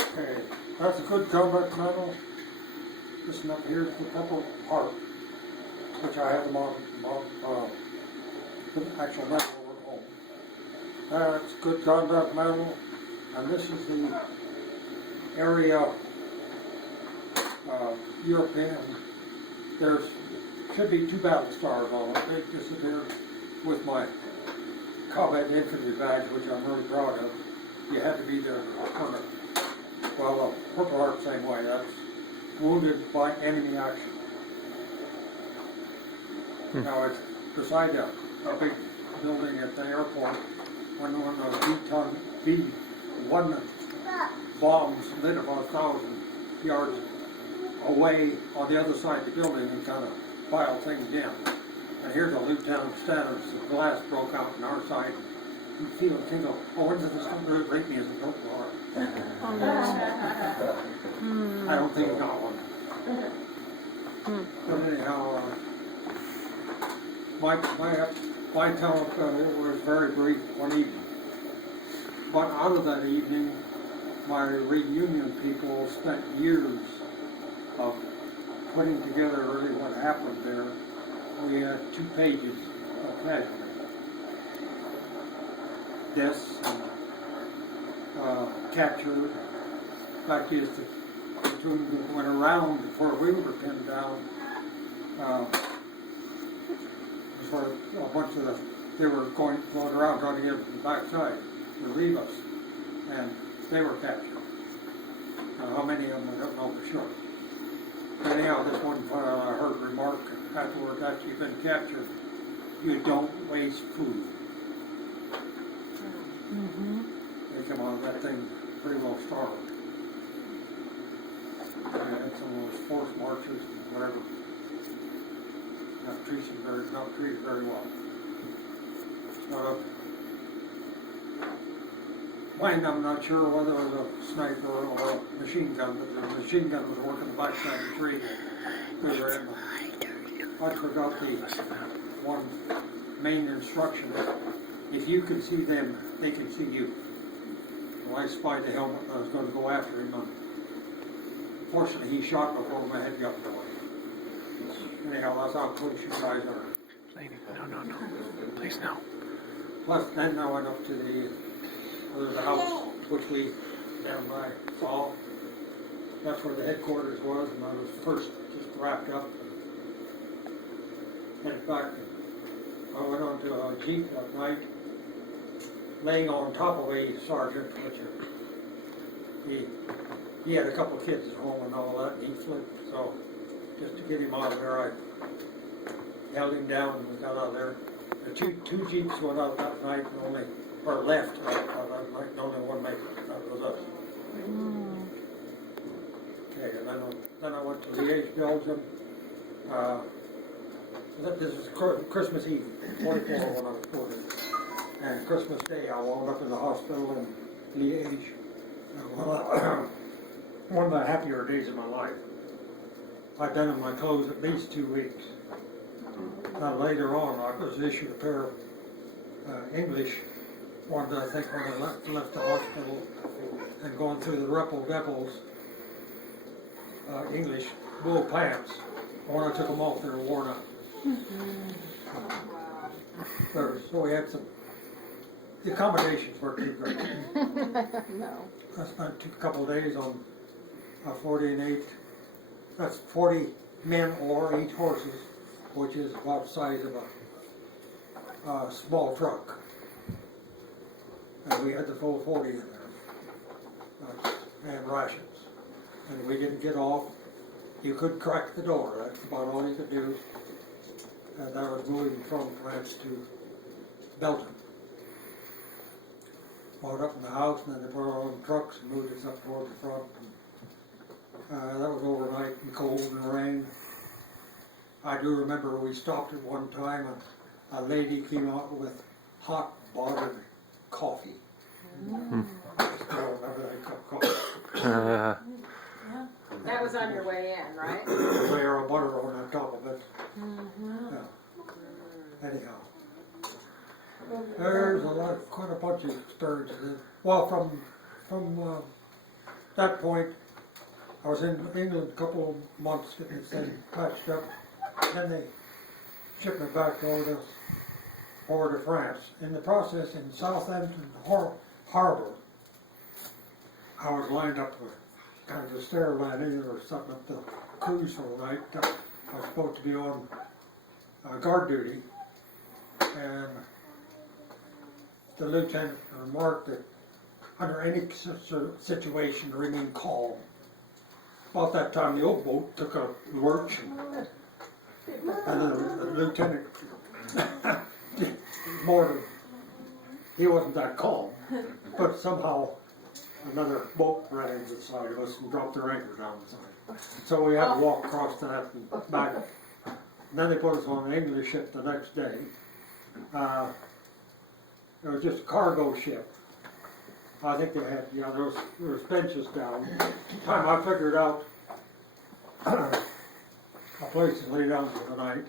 Okay, that's a good combat medal. This one up here is the Pepper Heart, which I have them on the actual medal over at home. That's a good combat medal, and this is the area European. There's should be 2 battle stars on it. They disappeared with my combat infantry badge, which I'm really proud of. You had to be there to earn it. Well, the Purple Heart same way. That's wounded by enemy action. Now it's beside a big building at the airport. When those B-1 bombs lit about 1,000 yards away on the other side of the building and kind of filed things in. And here's a lieutenant standing, the glass broke out on our side. You feel a tingle. Oh, when does this come to rate me as a Purple Heart? I don't think it's got one. But anyhow, my time was very brief one evening. But out of that evening, my reunion people spent years of putting together really what happened there. We had 2 pages of casualties. Deaths and captured. Fact is, the platoon that went around before we were pinned down. For a bunch of they were going around trying to get to the backside to relieve us, and they were captured. How many of them I don't know for sure. But anyhow, this one I heard a remark afterwards, after you've been captured, you don't waste food. They come out of that thing pretty well starved. And had some of those forced marches and whatever. Not treated very well. Mine, I'm not sure whether it was a sniper or a machine gun, but the machine gun was working the backside of the tree that we were in. I forgot the one main instruction. If you can see them, they can see you. Well, I spied the helmet and I was going to go after him. Fortunately, he shot before my head got in the way. Anyhow, that's how close you guys are. No. Please, no. Plus, then I went up to the house, which we down by saw. That's where the headquarters was, and I was first just wrapped up and headed back. I went on to a jeep that night, laying on top of a sergeant, which he had a couple of kids at home and all that, and he flipped. So just to get him out of there, I held him down and we got out of there. The two jeeps went out that night and left out that night, and only one made it. That was us. Okay, and then I went to Liège, Belgium. This is Christmas Eve, 44 when I was 40. And Christmas Day, I wound up in the hospital in Liège. One of the happier days of my life. I'd been in my clothes at least 2 weeks. Now later on, I was issued a pair of English ones, I think, when I left the hospital and going through the Repple Devils English wool pants. When I took them off, they were worn out. So we had the accommodations weren't too great. No. I spent a couple of days on 40 and 8. That's 40 men or 8 horses, which is about the size of a small truck. And we had the full 40 in there, and rations. And we didn't get off. You could crack the door, that's about all you could do. And I was moving from France to Belgium. Brought up in the house, and then they put our own trucks and moved us up toward the front. That was overnight and cold and rain. I do remember we stopped at one time and a lady came out with hot buttered coffee. I still remember that cup of coffee. That was on your way in, right? Layer of butter on top of it. Yeah. Anyhow. There's quite a bunch of experiences. Well, from that point, I was in England a couple of months getting this thing patched up. Then they shipped me back over to France. In the process, in Southampton Harbor, I was lined up with kind of a stair landing or something up the cruise for the night. I was supposed to be on guard duty, and the lieutenant remarked that under any situation to remain calm. About that time, the old boat took a lurch, and the lieutenant, he wasn't that calm, but somehow another boat ran into the side of us and dropped their anchor down the side. So we had to walk across that and back. And then they put us on an English ship the next day. It was just a cargo ship. I think they had, there was benches down. By the time I figured out a place to lay down for the night,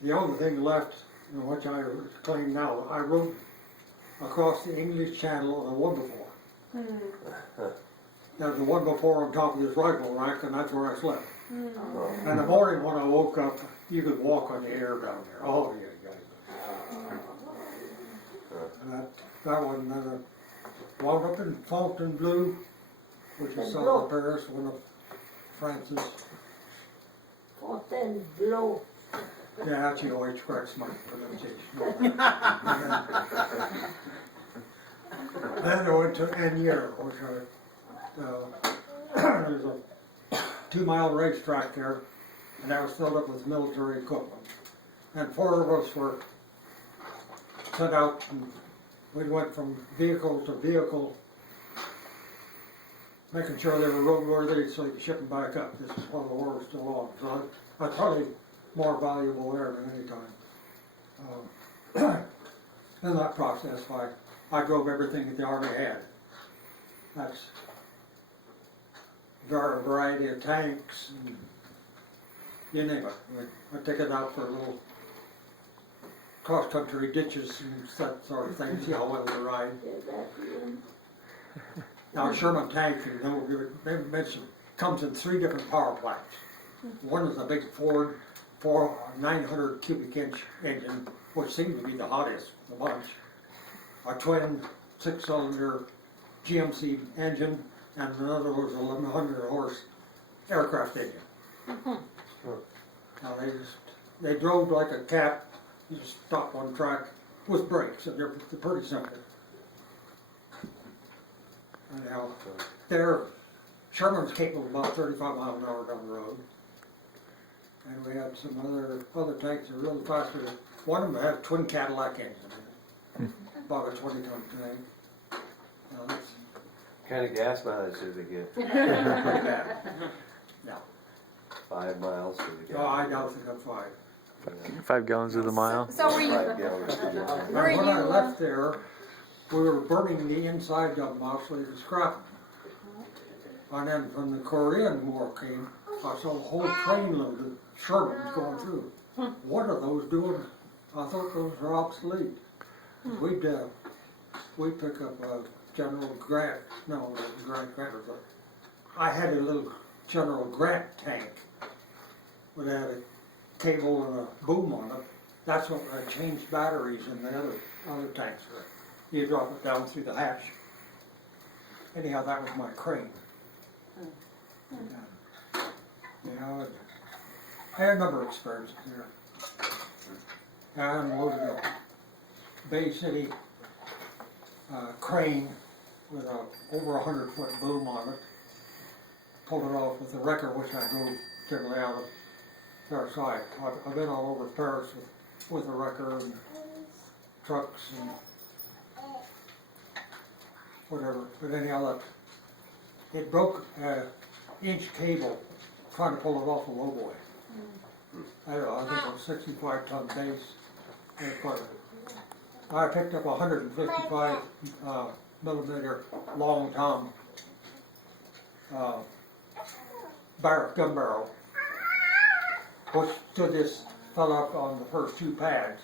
the only thing left, which I claim now, I rode across the English Channel on a one before. There was a one before on top of this rifle rack, and that's where I slept. And in the morning when I woke up, you could walk on the air down there. Oh yeah, guys. That one wound up in Fontainebleau, which is south of Paris, one of France's. Fontainebleau. Yeah, that's the always corrects my pronunciation. Then I went to Anier, which there's a 2-mile racetrack there, and that was filled up with military equipment. And 4 of us were sent out, and we went from vehicle to vehicle, making sure they were roadworthy so you could ship them back up. This is while the war was still on. So that's probably more valuable there than any time. In that process, I drove everything that the Army had. That's a variety of tanks, and you name it. I take it out for little cross-country ditches and that sort of thing, see how well they ride. Now, Sherman tank, they mentioned, comes in 3 different power plants. One is a big Ford 900 cubic inch engine, which seemed to be the hottest of the bunch. A twin 6-cylinder GMC engine, and another was a 1100 horse aircraft engine. Now they drove like a cat. You just stop on track with brakes, and they're pretty simple. Anyhow, Sherman's capable of about 35 miles an hour down the road. And we had some other tanks that were really faster. One of them had a twin Cadillac engine in it, about a 20-ton tank. What kind of gas mileage did they get? Pretty bad. Yeah. 5 miles for the Oh, I gas. doubt they got 5. 5 gallons to the mile. So were you, 5 gallons a gallon. And when I left there, we were burning the inside of them off so they could scrap them. And then when the Korean War came, I saw a whole trainload of Shermans going through. What are those doing? I thought those were obsolete. We'd pick up General Grant. No, Grant was I had a little General Grant tank. It had a cable and a boom on it. That's what I changed batteries in the other tanks with. You drop it down through the hatch. Anyhow, that was my crane. I had a number of experiences there. I unloaded a Bay City crane with a over 100-foot boom on it. Pulled it off with a wrecker, which I drove generally out of their side. I've been all over Paris with a wrecker and trucks and whatever. But anyhow, it broke an inch cable trying to pull it off a lowboy. I don't know, I think it was 65-ton base. I picked up a 155 millimeter long tom gun barrel, which stood this fell up on the first 2 pads.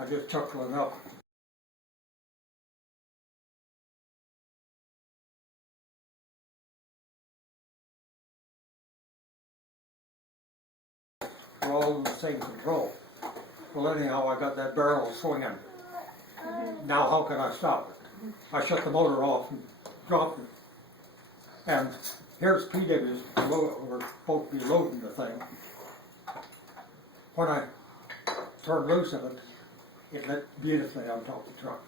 I just chuckling up. We're all in the same control. Well, anyhow, I got that barrel swinging. Now how can I stop it? I shut the motor off and dropped it. And here's PW's, we're supposed to be loading the thing. When I turned loose of it, it lit beautifully on top of the truck.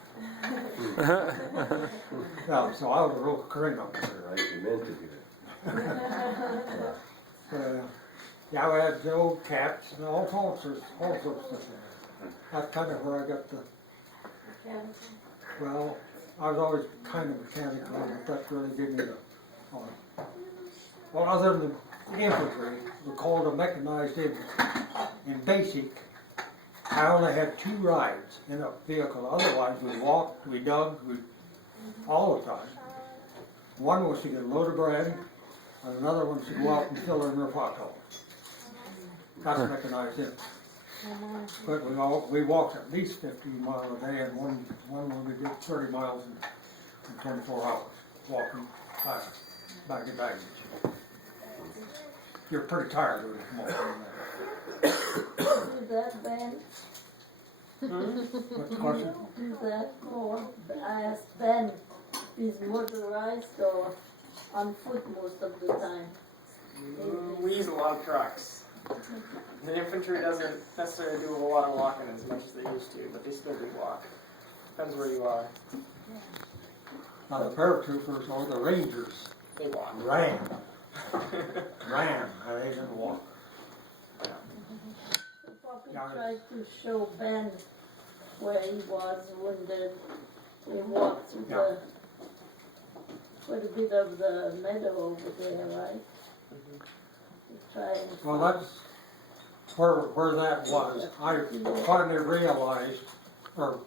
Yeah, so I was a real cring on it. Like you meant to do it. Yeah, we had the old cats and all sorts of stuff. That's kind of where I got the, well, I was always kind of mechanical, but that really gave me the, well, other than the infantry, we called a mechanized infantry. In basic, I only had 2 rides in a vehicle. Otherwise, we walked, we dug, all the time. One was to get a load of bread, and another one was to go out and fill in their pothole. That's mechanized infantry. But we walked at least 15 miles a day, and one when we did 30 miles in 24 hours, walking back in baggage. You're pretty tired when you come over Do that, Ben? What's the question? Do that more. I asked Ben, is motorized or on foot most of the time? We use a lot of trucks. The infantry doesn't necessarily do a lot of walking as much as they used to, but they still do walk. Depends where you are. Now the paratroopers or the rangers They walk. ran, they didn't walk. Poppy Yeah, tried to show Ben where he was wounded. We walked through Yeah. quite a bit of the meadow over there, right? To try and Well, that's where that was. I finally realized, or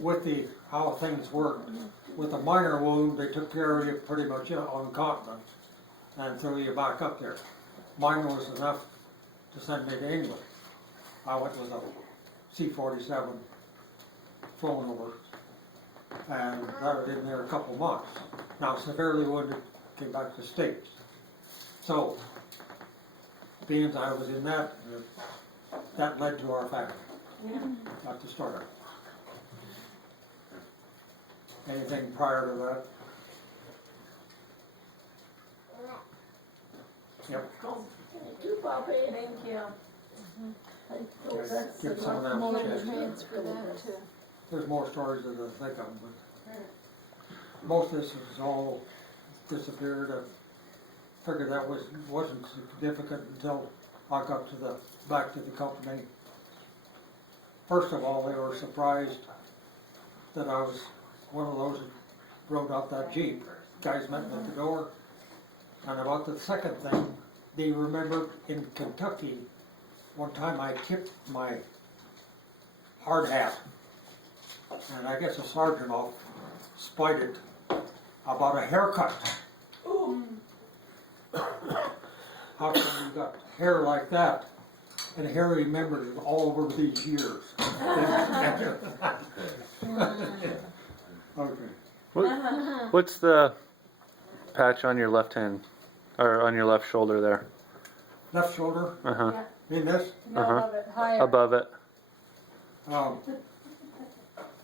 with how things worked, with a minor wound, they took care of you pretty much on continent and threw you back up there. Mine was enough to send me to England. I went with a C-47 flown over, and I was in there a couple months. Now severely wounded, came back to the States. So, being as I was in that led to our family. Not to start it. Anything prior to that? Yep. Thank you, Poppy. Thank you. I thought that's Give some of that more a chance. chance for that too. There's more stories than I think of, but most of this has all disappeared. I figured that wasn't significant until I got back to the company. First of all, they were surprised that I was one of those that rode out that Jeep. Guys met me at the door. And about the second thing, they remembered in Kentucky, one time I tipped my hard hat. And I guess a sergeant off spied it about a haircut. How come you got hair like that? And Harry remembered it all over these years. Okay. What's the patch on your left hand, or on your left shoulder there? Left shoulder, Uh-huh. in this, No, Uh-huh. of it, higher. Above it.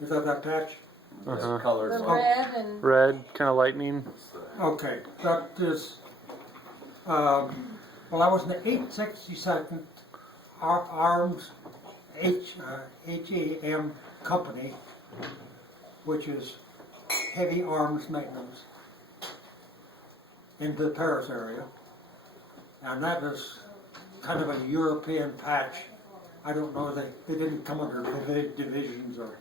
is that patch? Uh-huh. The Colors. red and Red, kind of lightning. Okay, that is, well, I was in the 862nd Arms HAM company, which is heavy arms maintenance in the Paris area. And that is kind of a European patch. I don't know, they didn't come under divisions or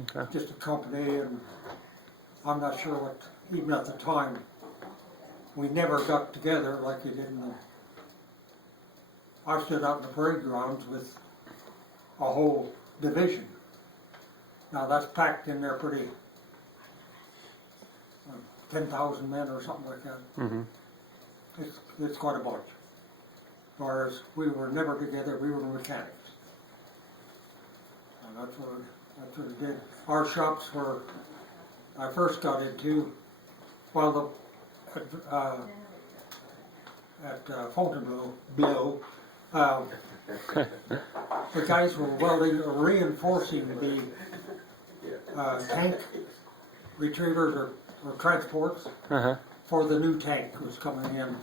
Okay. just a company, and I'm not sure what, even at the time, we never got together like we did in the, I stood out in the parade grounds with a whole division. Now that's packed in there pretty, 10,000 men or something like that. Mm-hmm. It's quite a bunch. Whereas we were never together, we were mechanics. And that's what it did. Our shops were, I first got into, well, at Fontainebleau, the guys were welding, reinforcing the tank retrievers or transports Uh-huh. for the new tank was coming in.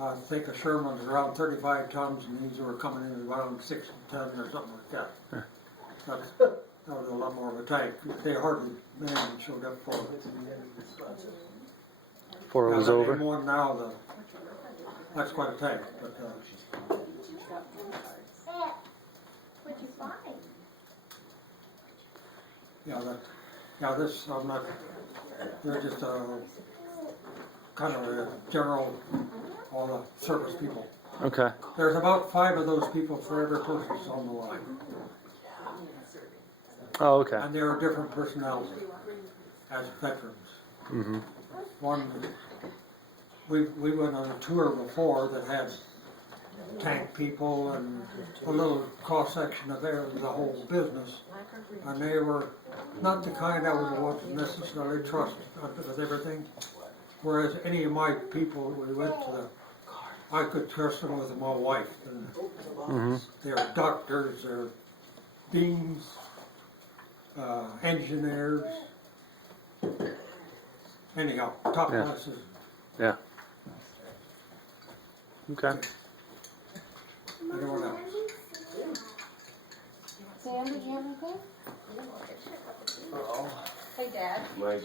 I think a Sherman was around 35 tons, and these were coming in around 60 tons or something like that. That was a lot more of a tank. They hardly, man, showed up for it. Before it was over. More now, that's quite a tank, but, What'd you find? this, I'm not, they're just, kind of a general, all the service people. Okay. There's about 5 of those people for every person that's on the line. Oh, okay. And there are different personalities as veterans. Mm-hmm. One, we went on a tour before that had tank people and a little cross-section of the whole business. And they were not the kind I would want to necessarily trust with everything. Whereas any of my people, we went to I could trust them with my wife. And Mm-hmm. they're doctors, they're deans, engineers. Anyhow, top Yeah. classes. Yeah. Okay. Anyone else? Sam, did you have anything? Uh-oh. Hey, Dad. My